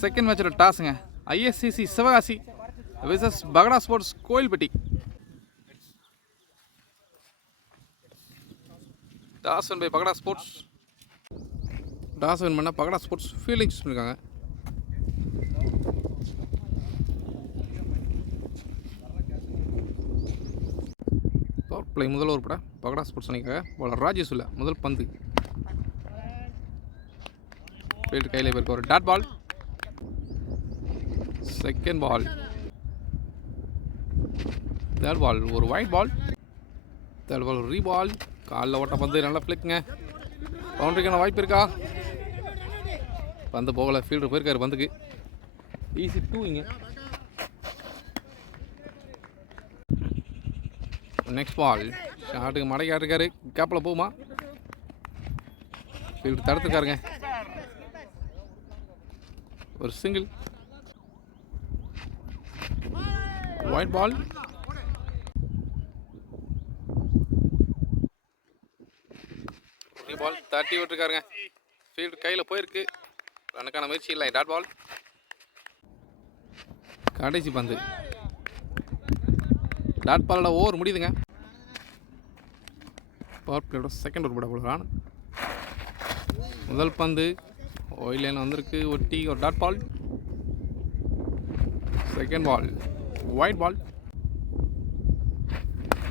Second மேட்சோட டாஸுங்க. ISCC Sivakasi versus Pagada sports Kovilpatti. Toss win by Pagada ஸ்போர்ட்ஸ். டாஸ் வின் பண்ணால் பகடா ஸ்போர்ட்ஸ் ஃபீல்டிங் சூஸ் பண்ணியிருக்காங்க. பவர் பிளே முதல் ஒரு பட பகடா ஸ்போர்ட்ஸ் அணிக்காக பவுலர் ராஜேஷ் உள்ள முதல் பந்து ஃபீல்டு கையில் போயிருக்க ஒரு dot ball. Second ball, third ball ஒரு ஒயிட் பால், தேர்ட் பால் ஒரு ரீபால். காலில் ஓட்ட பந்து நல்லா ஃப்ளிக்குங்க. பவுண்டரிக்கான வாய்ப்பு இருக்கா? பந்து போகலை, ஃபீல்டர் போயிருக்காரு பந்துக்கு. Easy two. இங்கே நெக்ஸ்ட் பால் ஷாட்டுக்கு மடக்கி இருக்காரு. கேப்பில் போகுமா? ஃபீல்டு தடுத்துருக்காருங்க. ஒரு சிங்கிள். White ball. பால் தட்டி விட்டுருக்காருங்க. ஃபீல்டு கையில் போயிருக்கு. ரனுக்கான முயற்சி இல்லை. Dot ball. கடைசி பந்து டாட் பாலோட ஓவர் முடியுதுங்க. பவர் பிளேயோட செகண்ட் ஒரு பட போடுறான். முதல் பந்து ஓயில் லைன் வந்திருக்கு, ஒட்டி ஒரு dot ball. Second ball wide ball.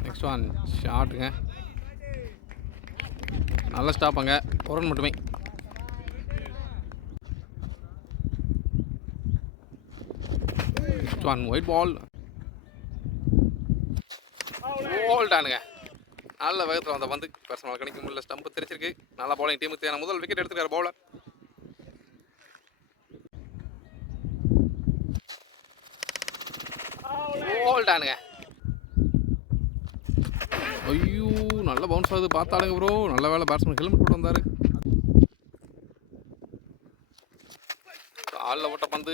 Next one ஷாட்டுங்க. நல்ல ஸ்டாப்பாங்க. ஒரு ரன் மட்டுமே. Next one wide ball. ஹோல்டானுங்க. நல்ல வேகத்தில் வந்த பந்து பர்சனல் கணிக்க முடியல. ஸ்டம்பு தெரிச்சிருக்கு. நல்லா பவுலிங் டீமுக்கு தேவையான முதல் விக்கெட் எடுத்துக்காரு பவுலர். ஹோல்டானுங்க. ஐயோ நல்ல பவுன்ஸ் ஆகுது. பார்த்தாலுங்க ப்ரோ. நல்ல வேலை பேட்ஸ்மேன் ஹெல்மெட் போட்டு வந்தார். காலில் ஓட்ட பந்து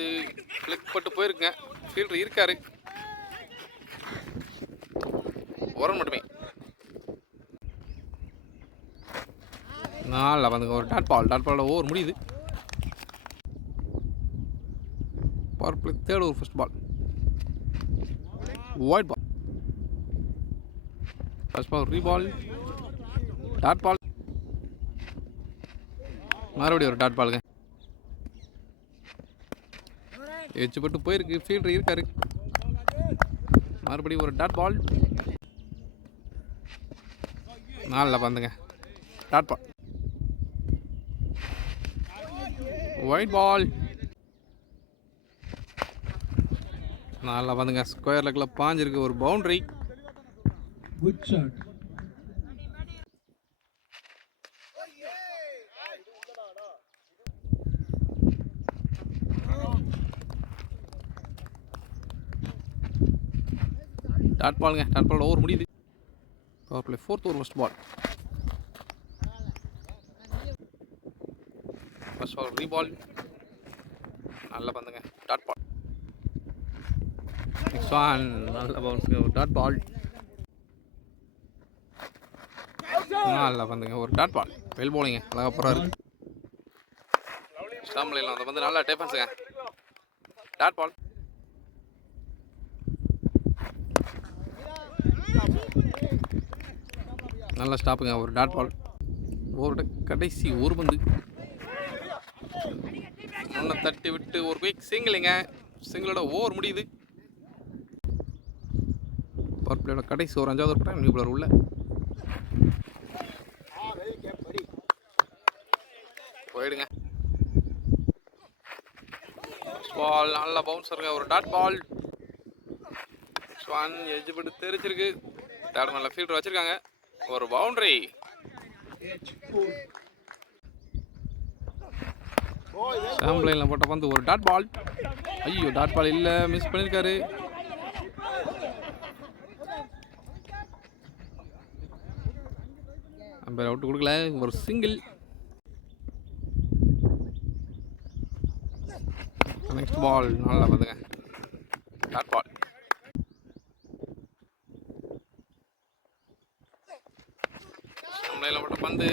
கிளிக் பட்டு போயிருக்குங்க. ஃபீல்டர் இருக்காரு. ஒரு ரன் மட்டுமே. நல்லா வந்துங்க ஒரு டாட் பால். டாட் பாலோட ஓவர் முடியுது. Power play third over first ball wide ball. First ball reball. Dot ball. மறுபடியும் ஒரு டாட் பாலுங்க. எச்சு பட்டு போயிருக்கு. ஃபீல்டர் இருக்காரு. மறுபடியும் ஒரு டாட் பால். நல்லா பந்துங்க. டாட் பால். Wide ball. நல்லா வந்துங்க. ஸ்கொயர் லெக்கில் பாஞ்சிருக்கு. ஒரு பவுண்டரி. Good shot. டாட் பாலுங்க. டாட் பாலோட ஓவர் முடியுது. Power play fourth over first ball. First ball reball. நல்ல பந்துங்க. Dot ball. நெக்ஸ்ட் ஒன் நல்ல பவுன்ஸுங்க. ஒரு டாட் பால். நல்லா பந்துங்க. ஒரு டாட் பால். வெல் போலிங்க. அழகாக போகிறாரு. ஸ்டாம்ப்லையில் அந்த பந்து நல்லா டிஃபென்ஸுங்க. Dot ball. நல்லா ஸ்டாப்புங்க. ஒரு டாட் பால். ஓவரோட கடைசி ஒரு பந்து ஒன்றை தட்டி விட்டு ஒரு குயிக் சிங்கிளுங்க. சிங்கிளோட ஓவர் முடியுது. பவர் பிளேயோட கடைசி ஒரு 5வது படம் நியூ பிளேயர் உள்ள போயிடுங்க. பால் நல்ல பவுன்சருங்க. ஒரு டாட் பால். ஸ்வான் எஜ் பட்டு தெரிச்சிருக்கு. தேர்ட் நல்ல ஃபீல்டர் வச்சிருக்காங்க. ஒரு பவுண்டரி. சாம்பிளைனில் போட்ட பந்து ஒரு டாட் பால். ஐயோ டாட் பால் இல்லை. மிஸ் பண்ணியிருக்காரு. அம்பையர் அவுட் கொடுக்கல. ஒரு சிங்கிள். நெக்ஸ்ட் பால் நல்லா வந்துங்க. Dot ball. சாம்பிளைனில் போட்ட பந்து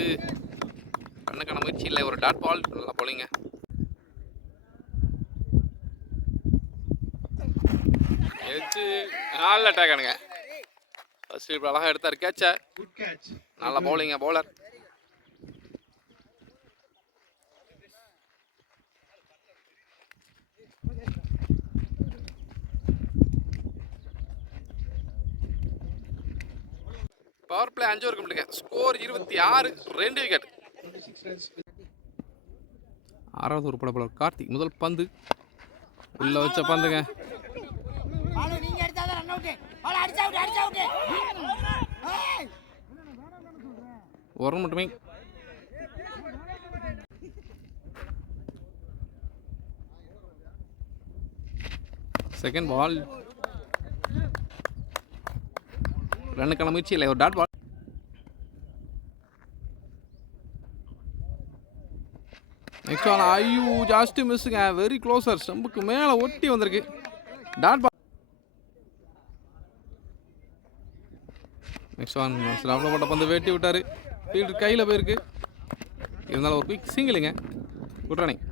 கண்ணுக்கான முயற்சி இல்லை. ஒரு டாட் பால். நல்லா போலிங்க. எட்ஜு நல்ல டேக்கானுங்க. ஃபர்ஸ்ட் இப்போ அழகாக எடுத்தார் கேட்சை. நல்ல பவுலிங்க பவுலர். பவர் பிளே 5 ஓவர் கம்ப்ளீட்டுங்க. Score 26, 2 wicket. 6வது ஒரு படப்பலர் கார்த்திக். முதல் பந்து உள்ள வச்ச பந்துங்க. ஒரு மட்டுமே. செகண்ட் பால் ரன்னுக்கான முயற்சி இல்லை, ஒரு டாட் பால். நெக்ஸ்ட் பால் ஐயோ ஜாஸ்ட் மிஸ்ஸுங்க. Very closer. ஸ்டம்புக்கு மேலே ஒட்டி வந்திருக்கு. Dot ball. நெக்ஸ்ட் ஒன் ஸ்லாப்ல போட்ட பந்து வெட்டி விட்டார். ஃபீல்டு கையில் போயிருக்கு. இருந்தாலும் ஒரு குயிக் சிங்கிளுங்க. Good running.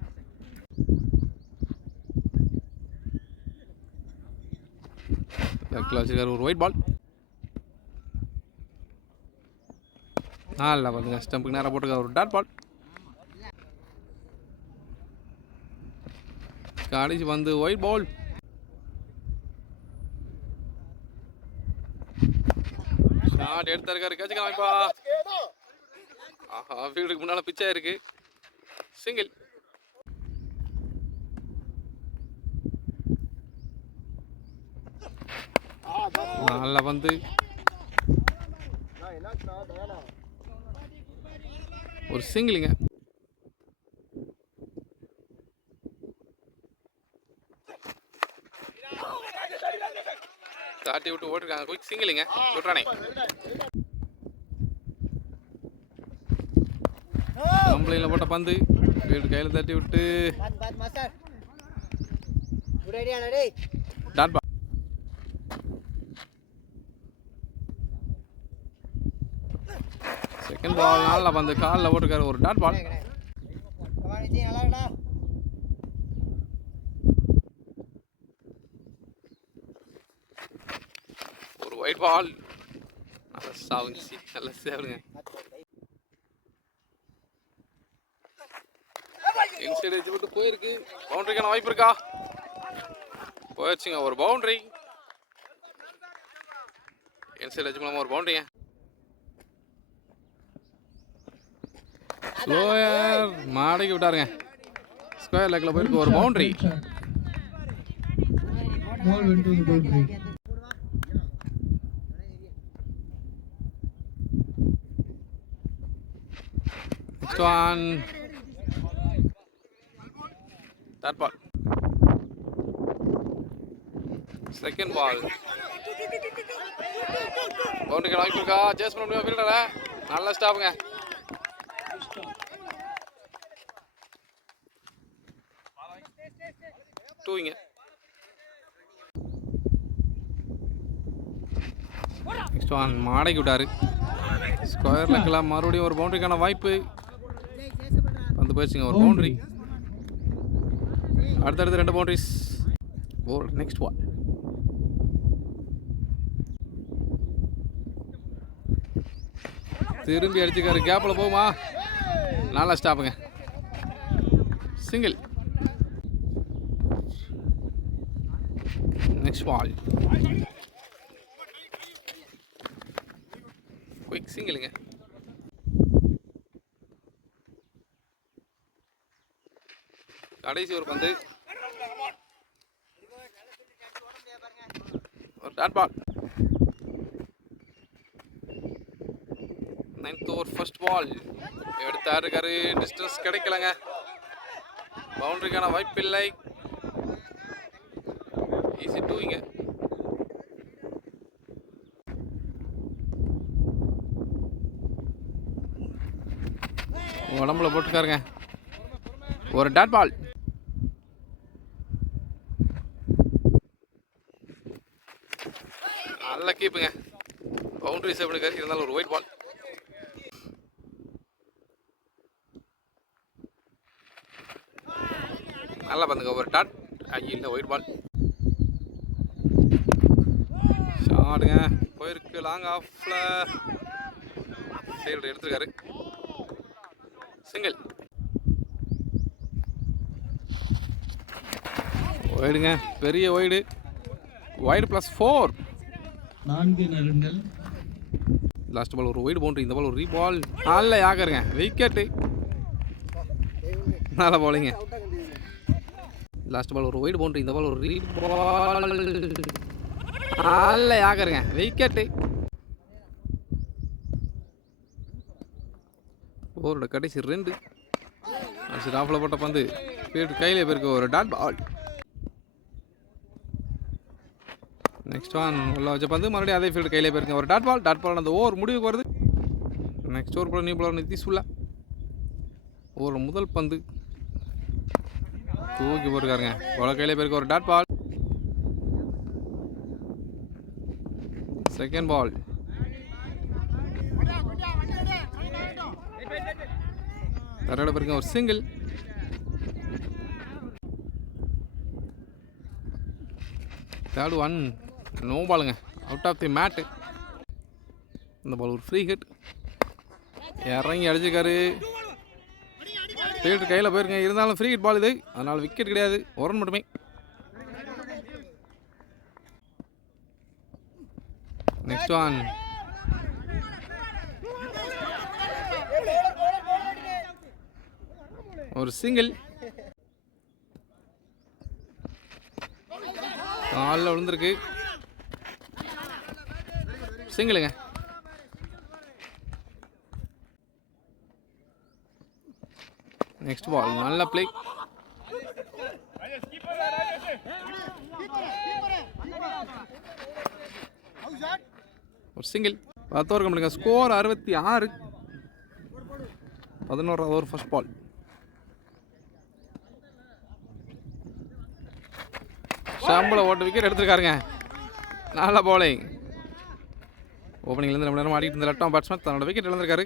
லெக்கில் வச்சிருக்காரு. ஒரு ஒயிட் பால். இல்லை பாருங்க, ஸ்டம்புக்கு நேராக போட்டுருக்காரு. ஒரு டாட் பால். கடைசி வந்து ஒயிட் பால். ஷாட் எடுத்தாருக்காரு. கேட்சுக்கலாம் வாய்ப்பா. ஆஹா, ஃபீல்டுக்கு முன்னால் பிச்சா இருக்கு. சிங்கிள். நல்லா வந்து ஒரு சிங்கிளுங்க. தாட்டி விட்டு ஓட்டிருக்காங்க. குயிக் சிங்கிளுங்க. Good running. கம்ப்ளைண்ட்ல போட்ட பந்து ஃபீல்டு கையில் தட்டி விட்டு டாட் பால். செகண்ட் பால் நல்லா பந்து காலில் போட்டிருக்காரு. ஒரு டாட் பால். ஒரு ஒயிட் பால். நல்லா சாவுங்க. நல்லா சேருங்க. இன்சைட் எட்ஜ் விட்டு போயிருக்கு. பவுண்டரிக்கான வாய்ப்பு இருக்கா? போயிடுச்சுங்க. ஒரு பவுண்டரி. இன்சைட் எட்ஜ் மூலமாக ஒரு பவுண்டரிங்க. ஸ்லோயர் மாடைக்கு விட்டாருங்க. ஸ்கொயர் லெக்கில் போயிருக்கு. ஒரு boundary. Next one dot ball. Second ball. பவுண்டரிக்கு வாய்ப்பு இருக்கா? சேஸ் பண்ண முடியும் ஃபீல்டரை. நல்ல ஸ்டாப்புங்க. டூங்க. நெக்ஸ்ட் ஒன் மாடைக்கு விட்டாரு. ஸ்கொயர் லெக்கில் மறுபடியும் ஒரு பவுண்டரிக்கான வாய்ப்பு. வந்து போயிடுச்சுங்க. ஒரு பவுண்டரி. அடுத்தடுத்து 2 பவுண்டரிஸ். ஒரு நெக்ஸ்ட் பால். திரும்பி அடிச்சுக்காரு. கேப்பில் போகுமா? நல்லா ஸ்டாப்புங்க. சிங்கிள். Next ball. குயிக் சிங்கிளுங்க. கடைசி ஒரு பந்து. ஒரு dot ball. 9th over first ball. எடுத்தாரு இருக்காரு. டிஸ்டன்ஸ் கிடைக்கலங்க. பவுண்டரிக்கான வாய்ப்பு இல்லை. ஈஸி டூங்க. உடம்புல போட்டுக்காருங்க. ஒரு டாட் பால். நல்ல கீப்புங்க. பவுண்டரி சேவ் பண்ணிருக்காரு. இருந்தாலும் ஒரு ஒயிட் பால். நல்லா பண்ணுங்க. ஒரு டாட். இல்லை ஒயிட் பால். ஷாட்டுங்க போயிருக்கு லாங் ஆஃப்ல ஃபீல்டு எடுத்துருக்காரு. சிங்கிள். ஒய்டுங்க பெரிய ஒய்டு. ஒய்டு +4. 4 ரன்கள். லாஸ்ட் பால் ஒரு ஒய்டு பவுண்டரி. இந்த பால் ஒரு ரீபால். நல்ல யாக்கருங்க விக்கெட்டு. நல்ல பாலிங்க. லாஸ்ட் பால் ஒரு ஒய்டு பவுண்டரி. இந்த பால் ஒரு ரீபால். நல்ல யாக்கருங்க விக்கெட்டு. ஓவரோட கடைசி 2. அடுத்து ராஃபில் போட்ட பந்து ஃபீல்டு கையில் போயிருக்க ஒரு டாட் பால். நெக்ஸ்ட் ஒன் உள்ள வச்ச பந்து மறுபடியும் அதே ஃபீல்டு கையிலே போயிருங்க ஒரு டாட் பால். டாட் பால் அந்த ஓவர் முடிவுக்கு வருது. நெக்ஸ்ட் ஓவர் போல நியூ பாலர் நிதிஷ் உள்ள ஒரு முதல் பந்து தூக்கி போயிருக்காருங்க. பால் கையிலே போயிருக்க ஒரு டாட் பால். செகண்ட் பால். தரையோட போயிருக்க ஒரு சிங்கிள். தேர்ட் ஒன் நோ பாலுங்க. Out of the mat. இந்த பால் ஒரு ஃப்ரீ ஹிட். இறங்கி அடிச்சிருக்காரு. ஃபீல்டு கையில் போயிருங்க. இருந்தாலும் ஃப்ரீ ஹிட் பால் இது. அதனால் விக்கெட் கிடையாது. ஒரு ரன் மட்டுமே. Next one. ஒரு சிங்கிள். காலில் விழுந்திருக்கு. சிங்கிளுங்க. நெக்ஸ்ட் பால் நல்ல பிளே. ஒரு சிங்கிள். 10 over complete. ஸ்கோர் 66. 11வது ஓவர் ஃபர்ஸ்ட் பால். ஷாம்பில் ஓட்ட விக்கெட் எடுத்துருக்காருங்க. நல்ல பவுலிங். ஓப்பனிங்லேருந்து ரொம்ப நேரம் ஆடிட்டு இருந்த லெஃப்ட் பேட்ஸ்மேன் தன்னோட விக்கெட் இழந்திருக்காரு.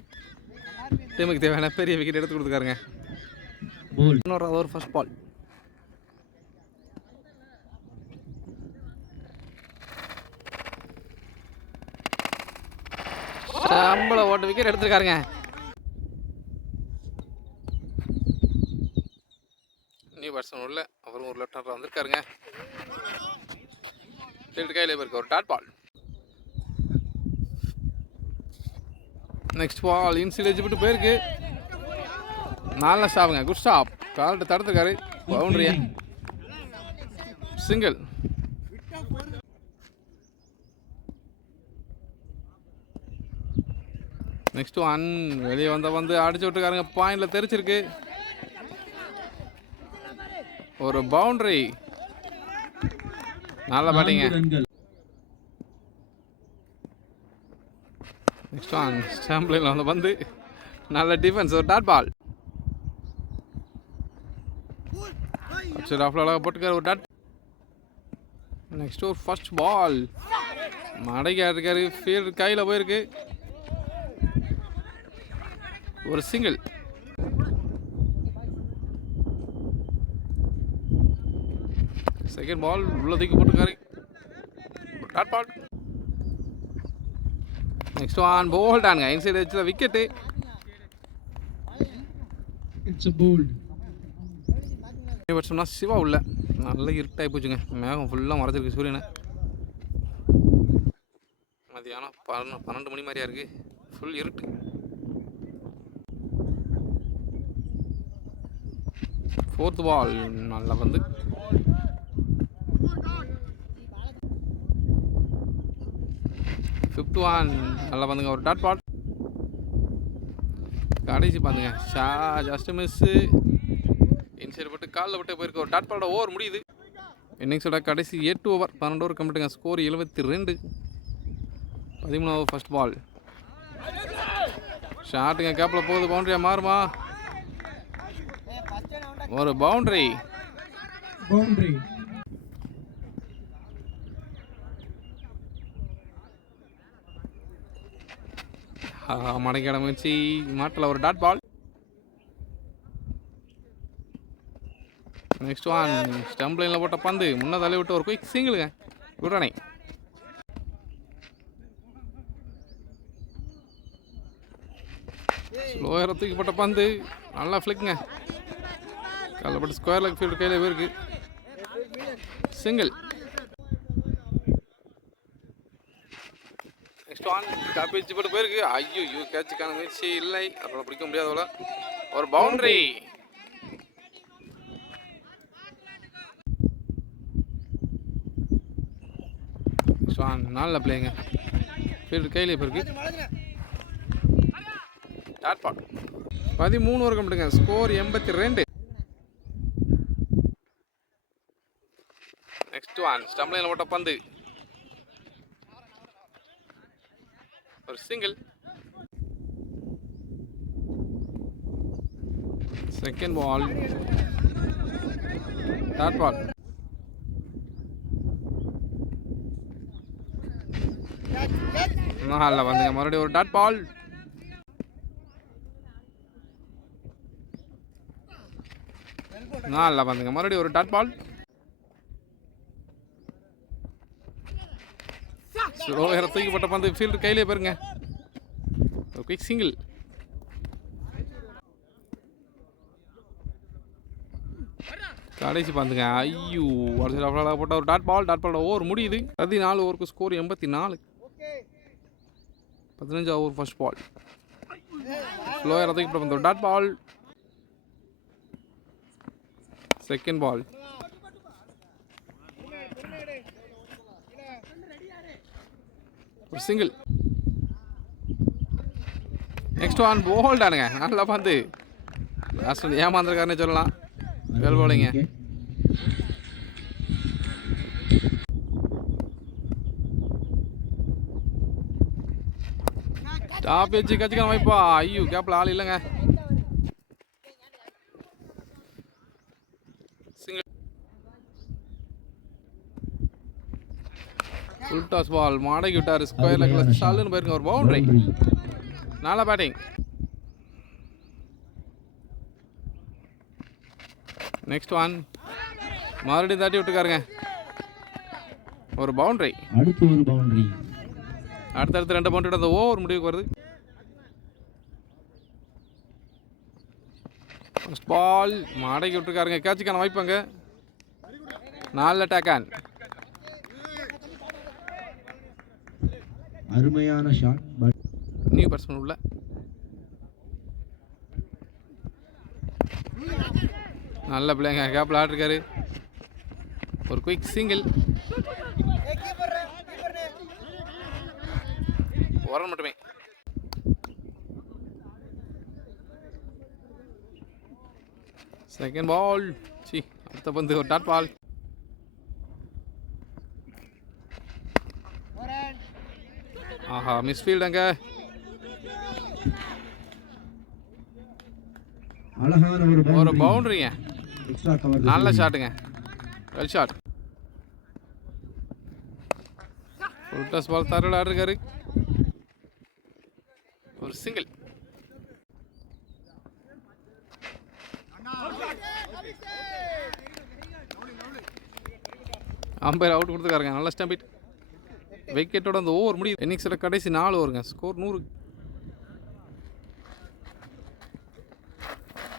டீமுக்கு தேவையான பெரிய விக்கெட் எடுத்து கொடுத்துருக்காருங்க. 11வது ஓவர் ஃபர்ஸ்ட் பால். ஷாம்பில் ஓட்ட விக்கெட் எடுத்துருக்காருங்க. நியூ பேட்ஸ்மேன் உள்ள அவரும் ஒரு லெஃப்ட் ஹேண்டர் வந்திருக்காருங்க. ஃபீல்டு கையில் போயிருக்க ஒரு dot ball. Next ball inside edge விட்டு போயிருக்கு. நல்ல ஸ்டாப்புங்க. Good stop. கால்ட்டு தடுத்துருக்காரு. பவுண்டரியா சிங்கிள். நெக்ஸ்ட் ஒன் வெளியே வந்து அடிச்சு விட்டுருக்காருங்க. பாயிண்ட்ல தெரிச்சிருக்கு. ஒரு பவுண்டரி. நல்ல பேட்டிங்க. நெக்ஸ்ட் ஒன் ஸ்டாம்பிளில் வந்து நல்ல டிஃபென்ஸ் ஒரு டாட் பால். சரி ஆஃப்ல அழகாக போட்டுக்காரு ஒரு டாட். நெக்ஸ்ட் ஒரு ஃபர்ஸ்ட் பால். மடக்கி இருக்காரு. ஃபீல்டு கையில் போயிருக்கு. ஒரு சிங்கிள். செகண்ட் பால் உள்ள தூக்கி போட்டுருக்காரு. Dot ball. Next one bowled ஆனுங்க. இன்சைட் எட்ஜில் விக்கெட்டு. It's a bold. வருஷம்னா சிவா உள்ள நல்ல இருட்டாகி போச்சுங்க. மேகம் ஃபுல்லாக மறைச்சிருக்கு சூரியனை. மதியானம் 12 மணி மாதிரியா இருக்குது. ஃபுல் இருட்டு. ஃபோர்த் பால் நல்லா வந்து ஃபிஃப்த் ஒன் நல்லா வந்துங்க ஒரு டாட் பால். கடைசி பாருங்க ஜஸ்ட் மிஸ்ஸு. இன்சைடு போட்டு காலில் விட்டு போயிருக்க ஒரு டாட் பாலோட ஓவர் முடியுது. இன்னிங்ஸோட கடைசி 8 ஓவர் 12 ஓவர் கம்ப்ளீட்டுங்க. ஸ்கோர் 72. 13வது ஃபர்ஸ்ட் பால். ஷாட்டுங்க கேப்பில் போகுது. பவுண்டரியா மாறுமா? ஒரு பவுண்டரி. மடக்கிட முயற்சி. மாட்டில் ஒரு dot ball. Next one stump லைனில் போட்ட பந்து முன்ன தள்ளி விட்டு ஒரு குயிக் சிங்கிளுங்க. Good running. ஸ்லோயராக தூக்கிப்பட்ட பந்து நல்லா ஃப்ளிக்குங்க. கல்லப்பட்டு ஸ்கொயர் லெக் ஃபீல்டு கையில் போயிருக்கு. சிங்கிள். நெக்ஸ்ட் ஒன் டாப் வச்சு போட்டு போயிருக்கு. ஐயோ கேட்சுக்கான முயற்சி இல்லை, அதோட பிடிக்க முடியாதவள ஒரு பவுண்டரி. நல்ல பிளேங்க, ஃபீல்டு கையிலே போயிருக்கு. டாட் பால் 13 ஓவர் கம்பிட்டுங்க. ஸ்கோர் 82. நெக்ஸ்ட் ஒன் ஸ்டம்ப் லைன்ல ஓட்ட பந்து ஒரு single. Second ball dot ball. நல்லா வந்துங்க, மறுபடியும் ஒரு டாட் பால். நல்லா வந்துங்க, மறுபடியும் ஒரு டாட் பால். ஸ்லோயராக தூக்கிப்பட்ட பந்து ஃபீல்டு கையிலே போயிருங்க. ஒரு குயிக் சிங்கிள். கடைசி பந்துங்க. ஐயோ போட்ட ஒரு dot ball. Dot ball over முடியுது. 14 ஓவருக்கு ஸ்கோர் 84. 15 over first ball. ஸ்லோயராக தூக்கிப்பட்ட பந்து ஒரு டாட் பால். செகண்ட் பால் ஒரு சிங்கிள். நெக்ஸ்ட் ஒன் போல்ட் ஆனுங்க. நல்லா பந்து லாஸ்ட் ஏமாந்துருக்காருன்னு சொல்லலாம். வெல் போலிங்க. டாப் வச்சு கட்சிக்கான வாய்ப்பா. ஐயோ கேப்ல ஆள் இல்லைங்க. ஃபுல் டாஸ் பால் மாடக்கி விட்டார். ஸ்கொயர் லெக்ல சாலுன்னு போயிருங்க. ஒரு பவுண்டரி. நல்ல பேட்டிங். நெக்ஸ்ட் ஒன் மறுபடியும் தட்டி விட்டுக்காருங்க. ஒரு பவுண்டரி. அடுத்தடுத்து 2 பவுண்டரி. அந்த ஓவர் முடிவுக்கு வருது. ஃபர்ஸ்ட் பால் மாடக்கி விட்டுருக்காருங்க. கேட்சுக்கான வாய்ப்பாங்க. 4 டேக்கான். அருமையான ஷாட். பட் நியூ பேட்ஸ்மேன் உள்ள. நல்ல பிள்ளைங்க, கேப்ல ஆடிருக்காரு. ஒரு குயிக் சிங்கிள். ஒரு மட்டுமே. Second ball. அடுத்த பந்து ஒரு டாட் பால். ஆஹா மிஸ்ஃபீல்ட் அங்க. அழகான ஒரு பவுண்டரிங்க. நல்ல ஷாட்டுங்க. Well shot. Full toss ball தரல ஆடிருக்காரு. ஒரு சிங்கிள். Umpire out கொடுத்துருக்காருங்க. நல்ல ஸ்டம்பிட். விக்கெட்டோட அந்த ஓவர் முடியும். இன்னிங்ஸோட கடைசி 4 ஓவருங்க. ஸ்கோர் 100.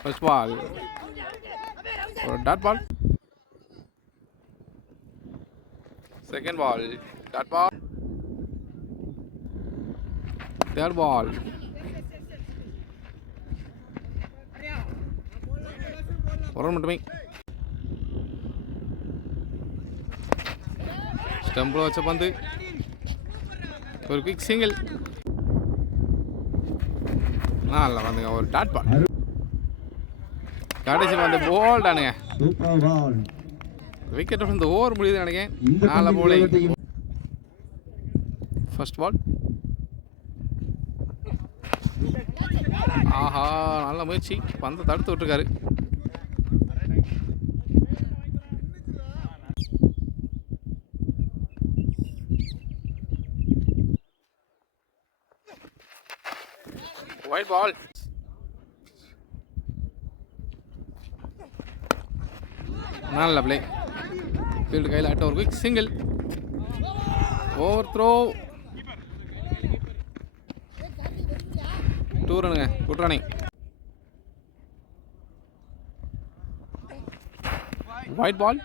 ஃபர்ஸ்ட் பால் ஒரு dot ball. Second ball dot ball. Third ball ஒரு மட்டுமே. ஸ்டம்பில் வச்ச பந்து ஒரு குயிக் சிங்கிள். நல்லா வந்துங்க. ஒரு டாட் பால். கடைசி வந்து போல்ட் ஆனுங்க. விக்கெட் வந்து ஓவர் முடியுது நினைக்கிறேன். நல்ல போலிங். First ball. ஆஹா நல்ல முயற்சி. பந்தை தடுத்து விட்டுருக்காரு. Wide ball. நல்ல பிளே. ஃபீல்டு கையில் ஆட்ட ஒரு குயிக் சிங்கிள். Over throw. 2 ரனுங்க. Good running. Wide ball.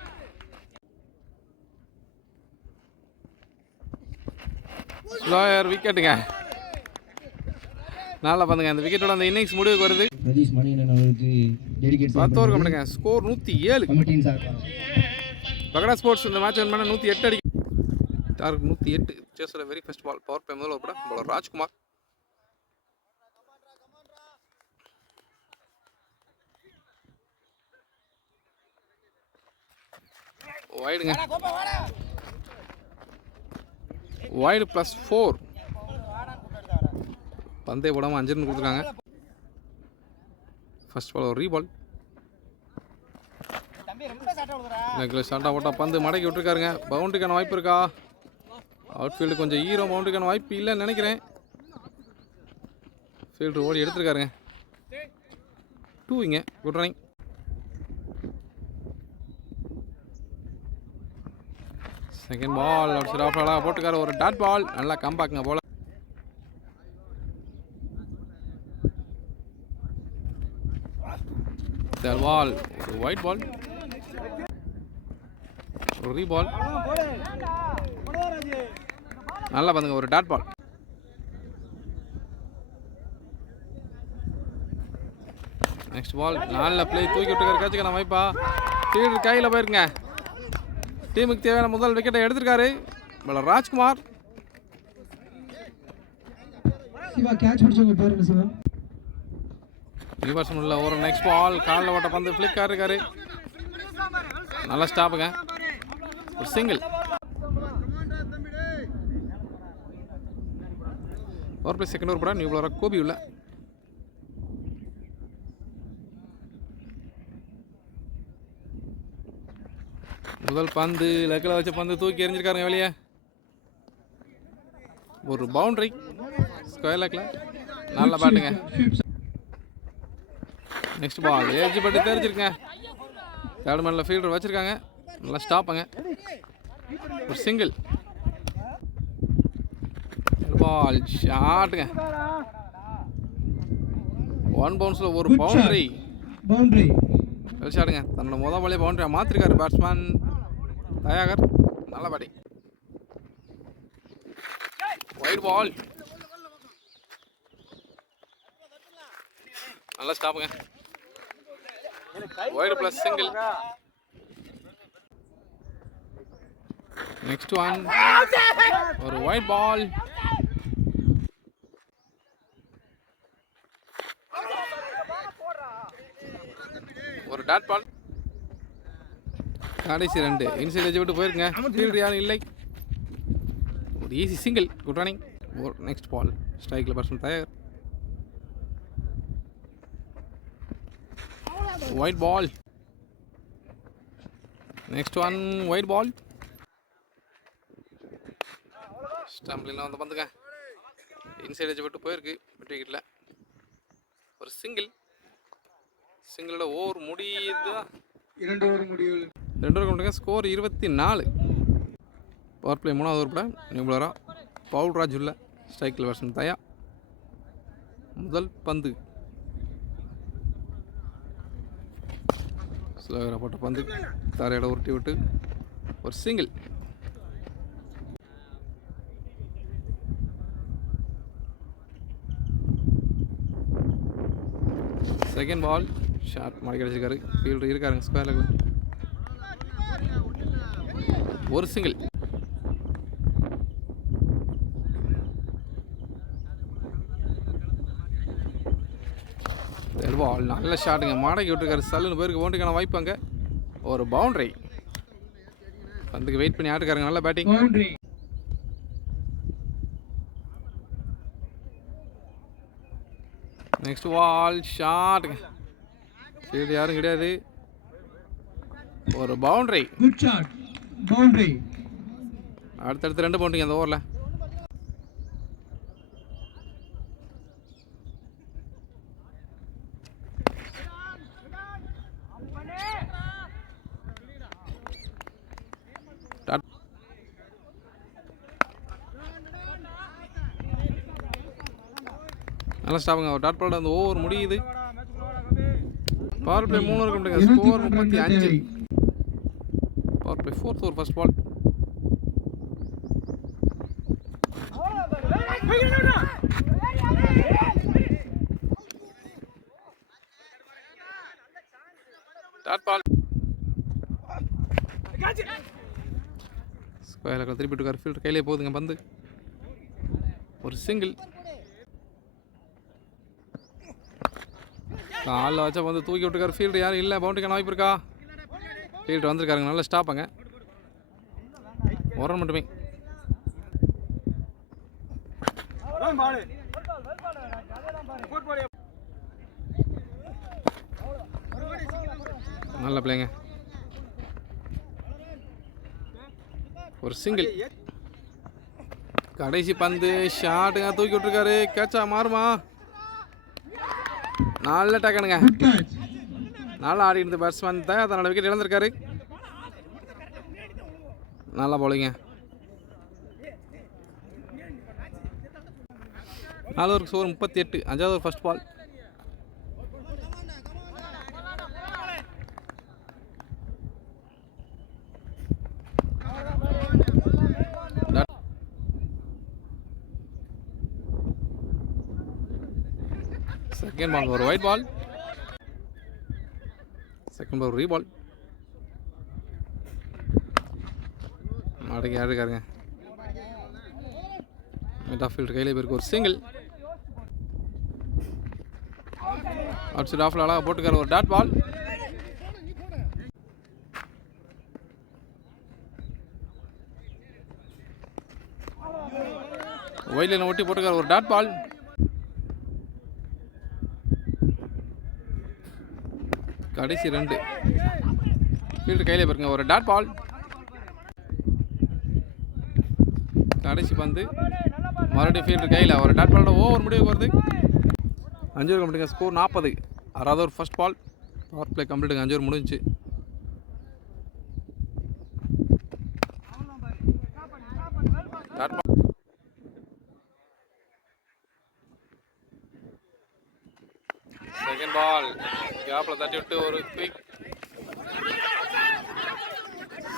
Slower விக்கெட்டுங்க. நல்லா பண்ணுங்க. அந்த விக்கெட்டோட அந்த இன்னிங்ஸ் முடிவுக்கு வருது. பிரதீஷ் மணியன் அவருக்கு டெடிகேட் 10 ஓவர் கம்மிட்டுங்க. ஸ்கோர் 107. கமிட்டியின் சார்பாக பகடா ஸ்போர்ட்ஸ் இந்த மேட்ச் வின் பண்ண 108 அடி. டார்கெட் 108. சேஸில் very first ball. Power play முதல்ல ஓப்பட பாலர் ராஜ்குமார். வைடுங்க. வைடு +4. பந்தே போடாமல் 5 ரன் கொடுத்துருக்காங்க. ஃபர்ஸ்ட் பால் ஒரு ரீபால். லெக்கில் ஷார்ட்டாக போட்டால் பந்து மடக்கி விட்டுருக்காருங்க. பவுண்டரிக்கான வாய்ப்பு இருக்கா? அவுட்ஃபீல்டு கொஞ்சம் ஈரம். பவுண்டரிக்கான வாய்ப்பு இல்லைன்னு நினைக்கிறேன். ஃபீல்டர் ஓடி எடுத்துருக்காருங்க. 2 good running. Second ball outside off அழகாக போட்டுக்காரு. ஒரு டாட் பால். நல்லா கம்பேக்குங்க போல. தேர்ட் பால் ஒரு ஒயிட் பால். ஒரு ரீபால். நல்லா பண்ணுங்க. ஒரு டாட் பால். நெக்ஸ்ட் பால் நல்ல பிளே. தூக்கி விட்டுருக்காரு. கேட்சுக்கான வாய்ப்பா? ஃபீல்டர் கையில் போயிருங்க. டீமுக்கு தேவையான முதல் விக்கெட்டை எடுத்திருக்காரு ராஜ்குமார். சிவா கேட்ச் பிடிச்சவங்க பேர் என்ன சிவா? ரிவர்ஸ் உள்ள ஒரு நெக்ஸ்ட் பால். காலில் ஓட்ட பந்து ஃபிளிக்காக இருக்காரு. நல்லா ஸ்டாப்புங்க. ஒரு சிங்கிள். ஒரு பிளே செகண்ட் ஓவர் போட நியூ பாலர் கோபி உள்ள. முதல் பந்து லெக்கில் வச்ச பந்து தூக்கி எறிஞ்சிருக்காருங்க வெளியே. ஒரு பவுண்டரி ஸ்கொயர் லெக்கில். நல்ல பேட்டுங்க. நெக்ஸ்ட் பால் ஏஜ் பட்டு தெரிஞ்சிருங்க. தேர்ட் மேனில் ஃபீல்டர் வச்சுருக்காங்க. நல்லா ஸ்டாப்புங்க. ஒரு சிங்கிள். பால் ஷாட்டுங்க. 1 பவுன்ஸில் ஒரு பவுண்டரி. ஷாட்டுங்க. தன்னோட முதல் பாலே பவுண்டரியாக மாற்றிருக்காரு பேட்ஸ்மேன் தயாகர். நல்ல பேட்டிங். Wide ball. நல்லா ஸ்டாப்புங்க. Wide plus single. Next one ஒரு ஒயிட் பால். ஒரு டாட் பால். கடைசி 2 இன்சைட் எஜ் விட்டு போயிருங்க. ஃபீல்டர் யாரும் இல்லை. ஒரு ஈஸி சிங்கிள். Good running. ஒரு நெக்ஸ்ட் பால் ஸ்ட்ரைக்கில் பேட்ஸ்மேன் தயார். White ball. Next one white ball. ஸ்டம்பில் வந்து பந்துங்க. இன்சைட் எஜ் விட்டு போயிருக்கு. விக்கெட்டில் ஒரு சிங்கிள். சிங்கிளோட ஓவர் முடியுது. 2 ஓவர் முடிவு. 2 ஓவர் கொண்டுங்க. ஸ்கோர் 24. பவர் பிளே 3வது ஓவர் போட நியூ பாலரா பவுல்ராஜ் உள்ள. ஸ்ட்ரைக்கில் பேட்ஸ்மேன் தயா. முதல் பந்து ஸ்லோகராக போட்ட பந்து தரையோட உருட்டி விட்டு ஒரு சிங்கிள். செகண்ட் பால் ஷார்ட் மாடி கிடச்சிருக்காரு. ஃபீல்டர் இருக்காருங்க ஸ்கொயரில். ஒரு சிங்கிள். பால் நல்ல ஷாட்டுங்க. மாடக்கி விட்டுருக்காரு. சல்லுன்னு பேருக்கு பவுண்டரிக்கான வாய்ப்பு. அங்கே ஒரு பவுண்டரி. பந்துக்கு வெயிட் பண்ணி ஆட்டுக்காருங்க. நல்ல பேட்டிங். நெக்ஸ்ட் பால் ஷாட்டுங்க. ஃபீல்டு யாரும் கிடையாது. ஒரு பவுண்டரி. Good shot. பவுண்டரி. அடுத்தடுத்து 2 பவுண்டரிங்க அந்த ஓவரில். நல்லா ஸ்டாப்புங்க. ஒரு டாட் பால் அந்த ஓவர் முடியுது. பவர் பிளே 3 இருக்குங்க. Score 35. Power play 4th over first ball. Dot ball. ஸ்கொயரில் திருப்பி விட்டுருக்காரு. ஃபீல்டர் கையிலே போகுதுங்க பந்து. ஒரு சிங்கிள். காலில் வச்சா வந்து தூக்கி விட்டுருக்காரு. ஃபீல்டு யாரும் இல்லை. பவுண்டரிக்கான வாய்ப்பு இருக்கா? ஃபீல்டர் வந்திருக்காருங்க. நல்லா ஸ்டாப்புங்க. ஒரு ரன் மட்டுமே. நல்ல பிள்ளைங்க. ஒரு சிங்கிள். கடைசி பந்து ஷாட்டுங்க. தூக்கி விட்டுருக்காரு. கேட்சா மாறுமா? நல்ல டேக்கனுங்க. நல்லா ஆடி இருந்த பேட்ஸ்மேன் தான் தன்னோட விக்கெட் இழந்திருக்காரு. நல்லா போலிங்க. 4 ஓவருக்கு ஸ்கோர் 38. 5வது over first ball. Second ball ஒரு ஒயிட் பால். செகண்ட் பால் ரீபால். மாடுக்கு ஆடுக்காருங்க. மிட் ஆஃப் ஃபீல்டு கையில் போயிருக்கு. ஒரு சிங்கிள். அவுட் சைட் ஆஃப்ல அழகாக போட்டுக்காரு. ஒரு டாட் பால். ஒயிட் லைனை ஒட்டி போட்டுக்காரு. ஒரு டாட் பால். கடைசி 2. ஃபீல்டு கையிலே பாருங்க. ஒரு டாட் பால். கடைசி பந்து மறுபடியும் ஃபீல்டு கையில். ஒரு டாட் பாலோட ஓவர் முடிவுக்கு வருது. 5 ஓவர் கம்ப்ளீட்டுங்க. ஸ்கோர் 40. 6வது over first ball. Power play கம்ப்ளீட்டுங்க. 5 ஓவர் முடிஞ்சு. Dot ball. Second ball. கேப்ல தட்டி விட்டு ஒரு குயிக்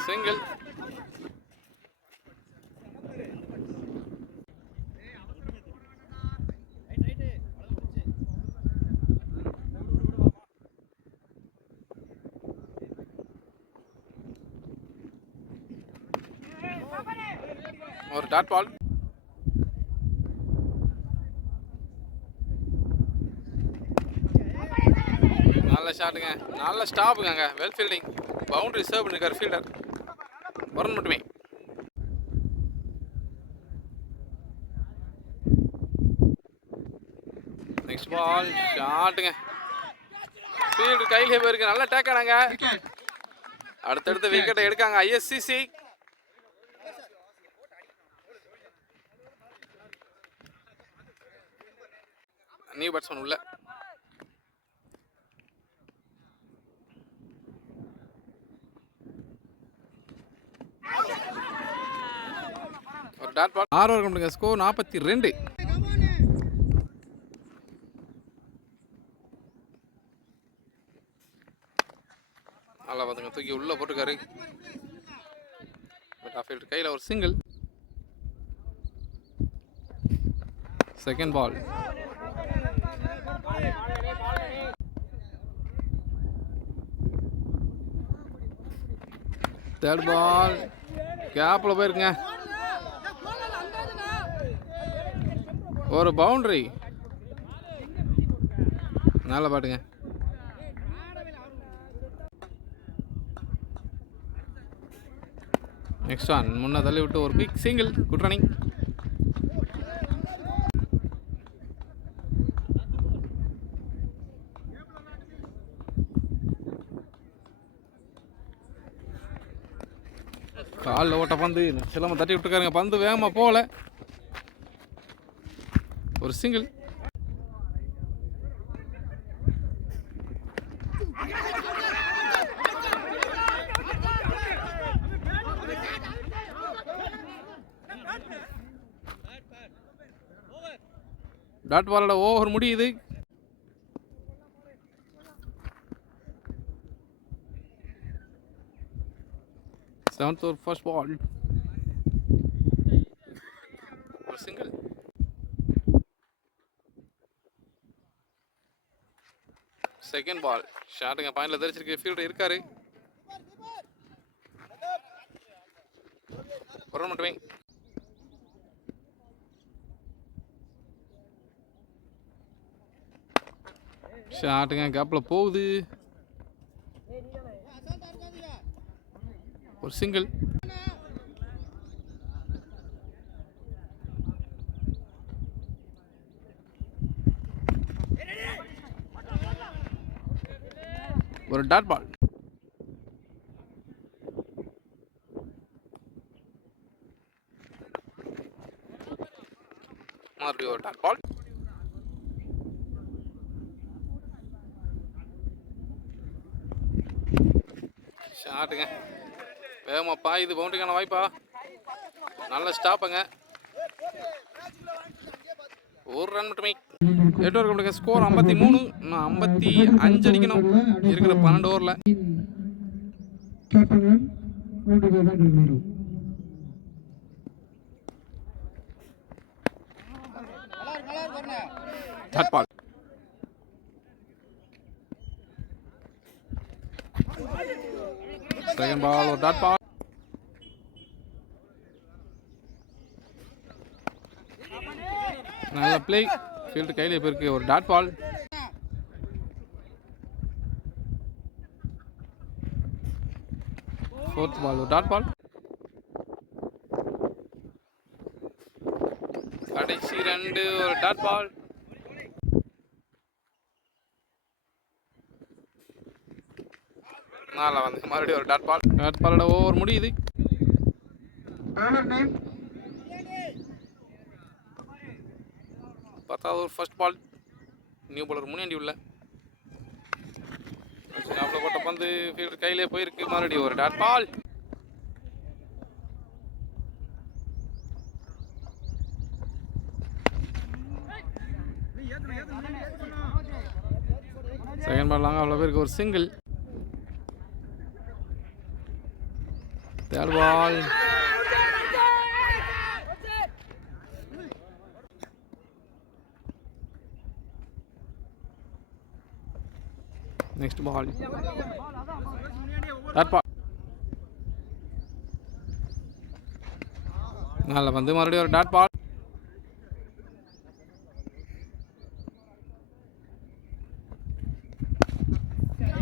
சிங்கிள். ஒரு டாட் பால். நல்ல ஷாட்டுங்க. நல்ல ஸ்டாப்புங்க. Well fielding. பவுண்டரி சர்வ் பண்ணிருக்காரு ஃபீல்டர். ஒரு ரன் மட்டுமே. நெக்ஸ்ட் பால் ஷாட்டுங்க. ஃபீல்டு கையிலே போயிருக்கு. நல்ல டேக் ஆனாங்க. அடுத்தடுத்து விக்கெட்டை எடுக்காங்க ஐஎஸ்சிசி. நியூ பேட்ஸ்மேன் உள்ள. ஒரு டாட் பால். 6 ஓவர் கம்ப்ளீட்டுங்க. ஸ்கோர் 42. நல்லா பார்த்துங்க. தூக்கி உள்ள போட்டுக்காரு. ஃபீல்டு கையில் ஒரு single. Second ball. Third ball. கேப்ல போயிருக்குங்க. ஒரு பவுண்டரி. நல்ல பாட்டுங்க. Next one. முன்ன தள்ளி விட்டு ஒரு பிக் சிங்கிள். Good running. காலில் ஓட்ட பந்து சிலம்ப தட்டி விட்டுருக்காருங்க. பந்து வேகமாக போகல. ஒரு சிங்கிள். டாட் பாலோட ஓவர் முடியுது. Seventh over first ball. ஒரு சிங்கிள். செகண்ட் பால் ஷாட்டுங்க பாயிண்ட்ல தெரிச்சிருக்கு. ஃபீல்டர் இருக்காரு. ஒரு மட்டுமே. ஷாட்டுங்க கேப்ல போகுது. ஒரு சிங்கிள். ஒரு டாட் பால். மறுபடியும் ஒரு டாட் பால். ஷாட்டுங்க வேகமா பாயுது. பவுண்டரிக்கான வாய்ப்பா. நல்ல ஸ்டாப்புங்க. ஒரு ரன் மட்டுமே. Network score 53. 55 அடிக்கணும் இருக்கிற 12 ஓவரில். Dot ball. செகண்ட் பால் ஒரு டாட் பால். நல்ல பிளே. ஃபீல்டு கையில் இப்போ இருக்கு. ஒரு டாட் பால். ஃபோர்த் பால் ஒரு டாட் பால். கடைசி 2 ஒரு டாட் பால். நாளை வந்து மறுபடியும் ஒரு டாட் பால். டாட் பாலோட ஓவர் முடியுது. பத்தாவது ஒரு ஃபர்ஸ்ட் பால். நியூ பாலர் முன்னாடி உள்ள போட்ட பந்து ஃபீல்டர் கையிலே போயிருக்கு. மறுபடியும் ஒரு டாட் பால். செகண்ட் பால் லாங்க அவ்வளோ பேருக்கு ஒரு single. Third ball. Next ball dot ball. நல்ல வந்து மறுபடியும் ஒரு டாட் பால்.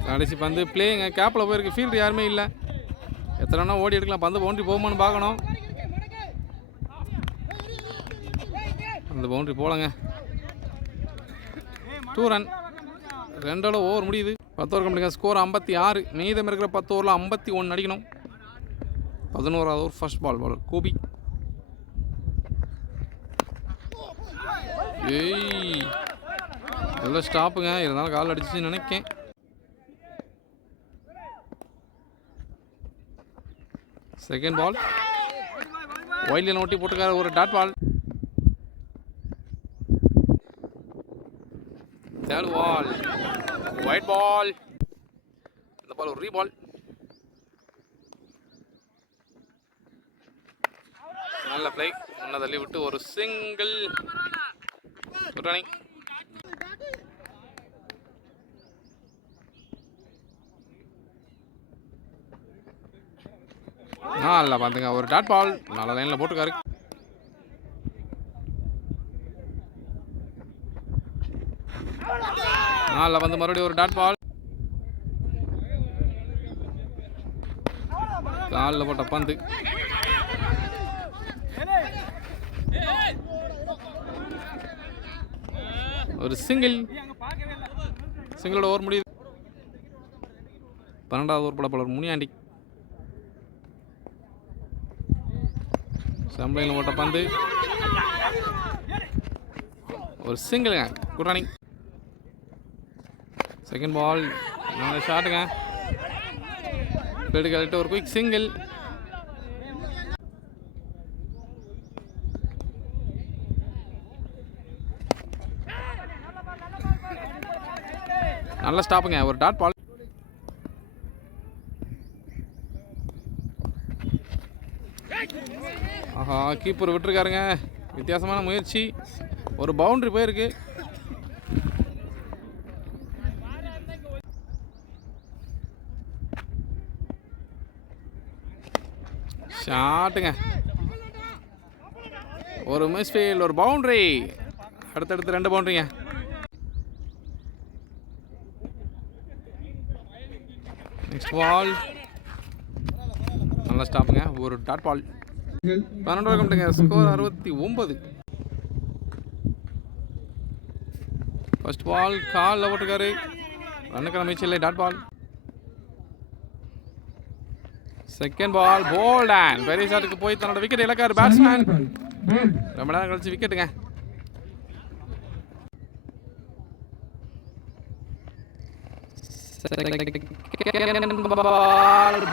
கடைசி பந்து பிளேங்க கேப்பில் போயிருக்கு. ஃபீல்டு யாருமே இல்லை. எத்தனை ஓடி எடுக்கலாம். பந்து பவுண்டரி போகுமான்னு பார்க்கணும். அந்த பவுண்டரி போலங்க. 2 ரன். 2 ஓவர் முடியுது. 10 ஓவர் கம்ப்ளீட். ஸ்கோர் 56. மீதம் இருக்கிற 10 ஓவரில் 51 அடிக்கணும். 11வது ஓவர் ஃபர்ஸ்ட் பால். பாலர் கோபி. ஏய் நல்ல ஸ்டாப்புங்க. இருந்தாலும் கால் அடிச்சுன்னு நினைக்கேன். செகண்ட் பால் வைல்டில் ஓட்டி போட்டுக்கார. ஒரு dot ball. Third ball wide ball. இந்த பால் ஒரு ரீபால். நல்ல பிளே. முன்ன தள்ளி விட்டு ஒரு சிங்கிள். ரன்னிங். நல்லா பார்த்துங்க. ஒரு டாட் பால். நல்ல லைனில் போட்டுக்காரு. நல்லா வந்து மறுபடியும் ஒரு டாட் பால். காலில் போட்ட பந்து. ஒரு சிங்கிள். சிங்கிளோட ஓவர் முடியுது. 12வது ஓவர் படப்பாளர் முனியாண்டி. சம்பளையில் போட்ட பந்து. ஒரு சிங்கிளுங்க. Good running. Second ball. நாலு ஷாட்டுங்க. ஃபீல்டு கழிட்டு ஒரு குயிக் சிங்கிள். நல்ல ஸ்டாப்புங்க, ஒரு டாட் பால். ஆஹா, கீப்பர் விட்டுருக்காருங்க. வித்தியாசமான முயற்சி, ஒரு பவுண்டரி போயிருக்கு. ஷாட்டுங்க, ஒரு மிஸ்ஃபீல்ட், ஒரு பவுண்டரி. அடுத்தடுத்து 2 பவுண்டரிங்க. நெக்ஸ்ட் பால், நல்ல ஸ்டாப்புங்க, ஒரு டாட் பால். 12 கம்ட்டுங்க, ஸ்கோர் 69. ஃபர்ஸ்ட் பால் காலில் போட்டிருக்காரு, ரன்னுக்கான முயற்சி இல்லை, dot ball. Second ball bold and பெரிய ஷாட்டுக்கு போய் தன்னோட விக்கெட் இழக்காரு பேட்ஸ்மேன். ரொம்ப நேரம் கழிச்சு விக்கெட்டுங்க.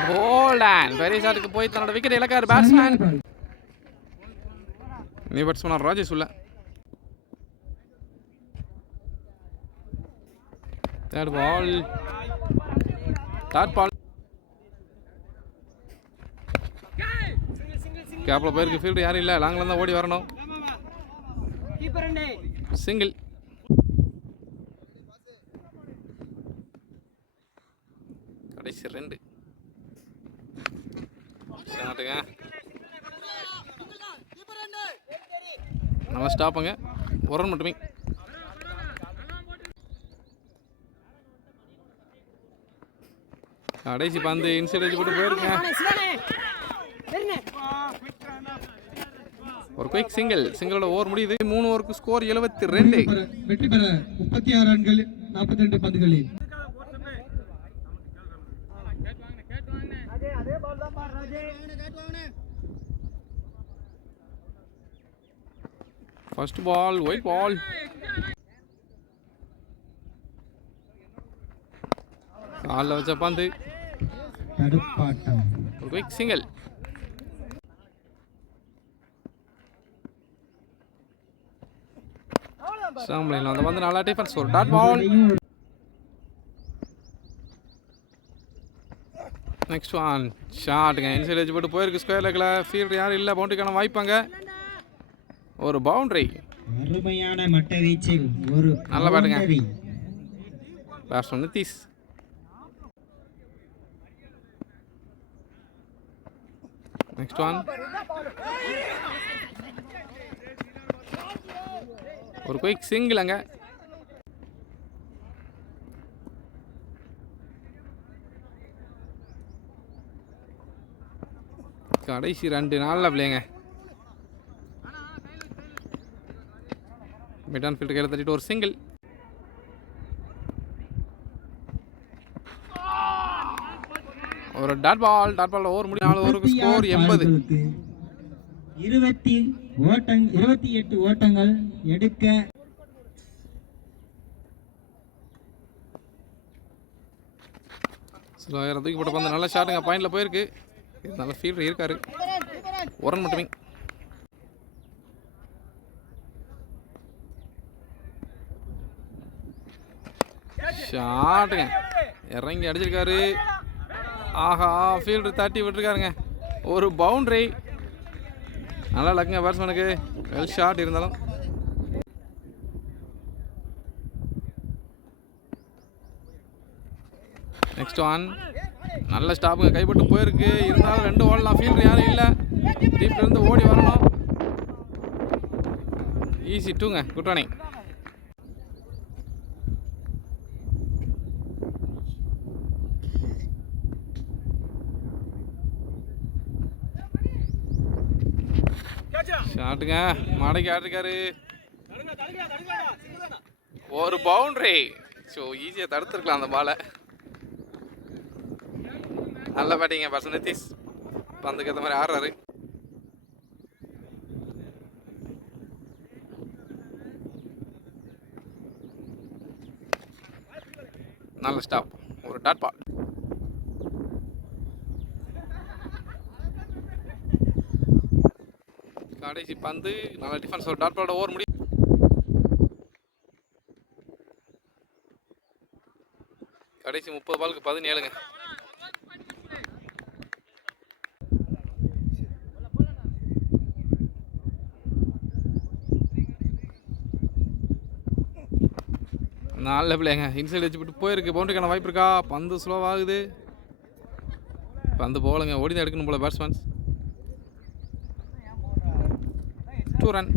போல்ட் அண்ட் பெரிய ஷாட்டுக்கு போய் தன்னோட விக்கெட் இழக்காரு பேட்ஸ்மேன். நீ பேட்ஸ்மேன் ராஜேஷ் உள்ள. Third ball, dot ball. கேப்ல போயிருக்கு, ஃபீல்டு யாரும் இல்லை, லாங்கில் தான் ஓடி வரணும். சிங்கிள். கடைசி 2 ஷாட்டுங்க, நல்லா ஸ்டாப்புங்க, ஒரு ரன் மட்டுமே. கடைசி பந்து இன்சைட் வச்சு போட்டு போயிருக்குங்க. ஒரு குயிக் சிங்கிள், சிங்கிளோட ஓவர் முடியுது. 3 ஓவருக்கு ஸ்கோர் 72. வெற்றி பெற 36 ரன்கள் 42 பந்துகளில். ஃபர்ஸ்ட் பால் ஒயிட் பால், காலில் வச்ச பந்து, தடுப்பாட்டம், ஒரு குயிக் சிங்கிள். சாம்லைன்ல அந்த பந்து நல்லா டிஃபென்ஸ், ஒரு டாட் பால். நெக்ஸ்ட் ஒன் ஷாட்டுங்க, இன்சைட் வச்சு போட்டு போயிருக்கு ஸ்கொயர் லெக்கில். ஃபீல்டு யாரும் இல்லை, பவுண்டரிக்கான வாய்ப்பாங்க, ஒரு பவுண்டரி. அருமையான மட்ட வீச்சில் ஒரு நல்ல பேட்டுங்க, பேட்ஸ்மேன் நிதிஷ். நெக்ஸ்ட் ஒன், ஒரு குயிக் சிங்கிள் அங்க. கடைசி 2 நாளில் பிள்ளைங்க. மிட் ஆன் ஃபீல்டு கையில் தட்டிட்டு ஒரு சிங்கிள். ஒரு dot ball, dot ball over முடியும். 4 ஓவருக்கு ஸ்கோர் 80. 28 ஓட்டங்கள் எடுக்க. ஸ்லோயர் தூக்கி போட்ட பந்து நல்ல ஷாட்டுங்க, பாயிண்டில் போயிருக்கு. நல்ல ஃபீல்டர் இருக்காரு, ஒரு ரன் மட்டுமே. ஷாட்டுங்க, இறங்கி அடிச்சிருக்காரு. ஆஹா, ஃபீல்டர் தட்டி விட்டுருக்காருங்க, ஒரு பவுண்டரி. நல்லா லக்குங்க பேட்ஸ்மேனுக்கு, வெல் ஷாட் இருந்தாலும். நெக்ஸ்ட் ஒன், நல்ல ஸ்டாப்புங்க, கைப்பட்டு போயிருக்கு. இருந்தாலும் 2 ஓடலாம், ஃபீல்டர் யாரும் இல்லை, டீப்லேருந்து ஓடி வரணும். ஈஸி 2ங்க, குட் ரன்னிங். ஷாட்டுங்க, மடக்கி ஆட்டிருக்காரு, ஒரு பவுண்டரி. ஸோ ஈஸியாக தடுத்துருக்கலாம் அந்த பாலை. நல்ல பேட்டிங்க பர்சன் நிதிஷ், பந்துக்கு ஏற்ற மாதிரி ஆடுறாரு. நல்ல ஸ்டாப், ஒரு டாட் பால். கடைசி பந்து நல்ல டிஃபென்ஸ், ஒரு டாட் பாலோட ஓவர் முடியும். கடைசி 30 பாலுக்கு 17ங்க. நல்ல பிள்ளைங்க. இன்சைட் வச்சு விட்டு போயிருக்கு. பவுண்டரிக்கான வாய்ப்பு இருக்கா? பந்து ஸ்லோவாகுது. பந்து போகலைங்க. ஓடி தான் எடுக்கணும் போல பேட்ஸ்மேன்ஸ். 2 ரன்.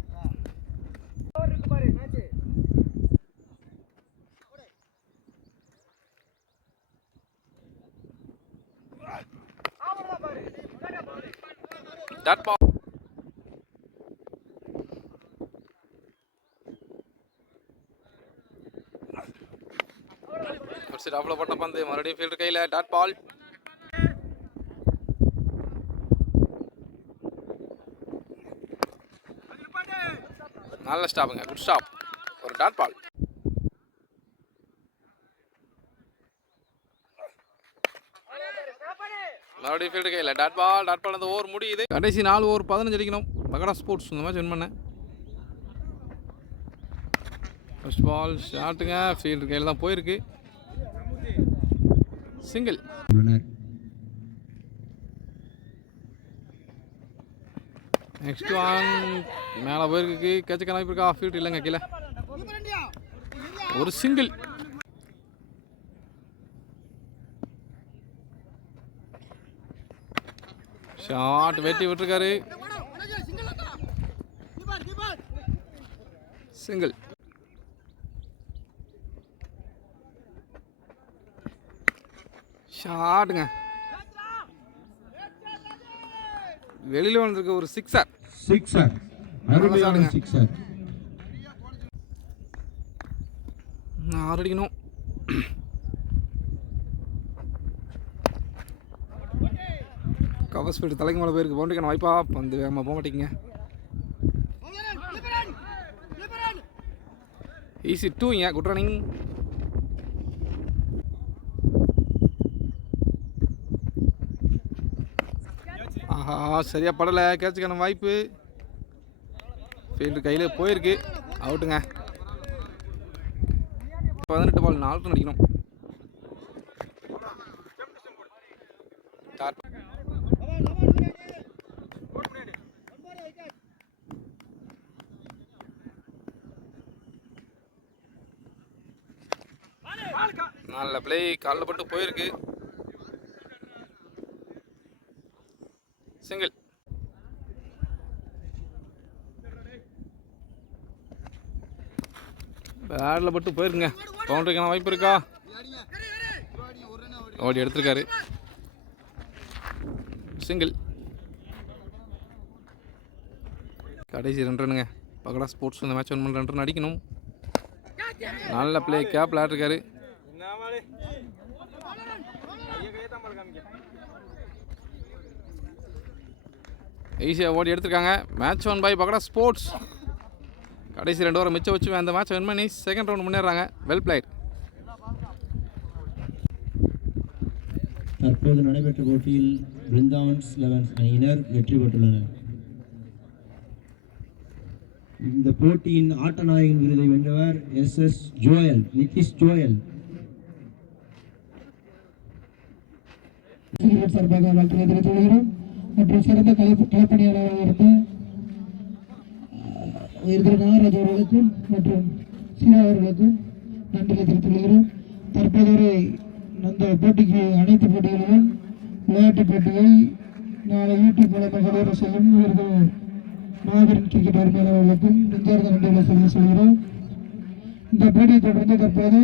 Dot ball. டாப்ல போட்ட பந்து மறுபடியும் ஃபீல்டர் கையில். Dot ball. நல்ல ஸ்டாப்புங்க. Good stop. ஒரு டாட் பால். மறுபடியும் ஃபீல்டர் கையில். Dot ball. Dot ball. அந்த ஓவர் முடியுது. கடைசி 4 ஓவர் 15 அடிக்கணும். பகடா ஸ்போர்ட்ஸ் இந்த மேட்ச் வின் பண்ணேன். ஃபர்ஸ்ட் பால் ஷாட்டுங்க. ஃபீல்டர் கையில் தான் போயிருக்கு. சிங்கிள். நெக்ஸ்ட் ஒன் மேலே போயிருக்கு. கேட்சுக்கான வாய்ப்பு இருக்கா? ஃபீல்டர் இல்லைங்க. கீழே ஒரு சிங்கிள். ஷாட் வெட்டி விட்டுருக்காரு. சிங்கிள். ஷாட்டுங்க. வெளியில் வந்திருக்கு ஒரு சிக்ஸர். அருமையான சிக்ஸர். 6 அடிக்கணும். கவர் ஸ்பீடு தலைக்கு மேலே போயிருக்கு. பவுண்டரிக்கான வாய்ப்பா? பந்து வேகமாக போக மாட்டேங்க. ஈஸி 2ங்க. Good running. ஆஹா, சரியாக படலை. கேட்சுக்கான வாய்ப்பு. ஃபீல்டு கையில் போயிருக்கு. அவுட்டுங்க. 18 பால் 4 ரன் அடிக்கணும். நல்ல பிளே. காலில் பட்டு போயிருக்கு. சிங்கிள். பேட்டில் பட்டு போயிருக்குங்க. பவுண்டரிக்கான வாய்ப்பு இருக்கா? ஓடி எடுத்திருக்காரு. சிங்கிள். கடைசி 2 ரன்னுங்க. பகடா ஸ்போர்ட்ஸ் இந்த மேட்ச் 2 ரன் அடிக்கணும். நல்ல பிளே. கேப் விளையாட்டுருக்காரு. ஈஸியாக ஓடி எடுத்திருக்காங்க. Match 1 by Pagada sports. கடைசி 2 ஓவர் மிச்சம் வச்சு அந்த மேட்ச் வின் பண்ணி செகண்ட் ரவுண்ட் முன்னேறாங்க. Well played. தற்போது நடைபெற்ற போட்டியில் பிருந்தாவன்ஸ் 11 அணியினர் வெற்றி பெற்றுள்ளனர். இந்த போட்டியின் ஆட்ட நாயகன் விருதை வென்றவர் எஸ் ஜோயல், நிதிஷ் ஜோயல். சார்பாக வாழ்த்துக்களை தெரிவித்துக் கொள்கிறோம். மற்றும் சிறந்த களப்பணியாளராக இருந்த நாகராஜ் அவர்களுக்கும் மற்றும் சிவா அவர்களுக்கும் நன்றிகளை தெரிவித்துக் கொள்கிறோம். தற்போது வரை அந்த போட்டிக்கு அனைத்து போட்டிகளிலும் விளையாட்டுப் போட்டியை நாளை யூடியூப் மூலமாக வேறு செல்லும் இவர்கள் மாபெரும் கிரிக்கெட் உரிமையாளர்களுக்கும் நெஞ்சார்ந்த நன்றிகளை தெரிவித்துக் கொள்கிறோம். இந்த போட்டியை தொடர்ந்து தற்போது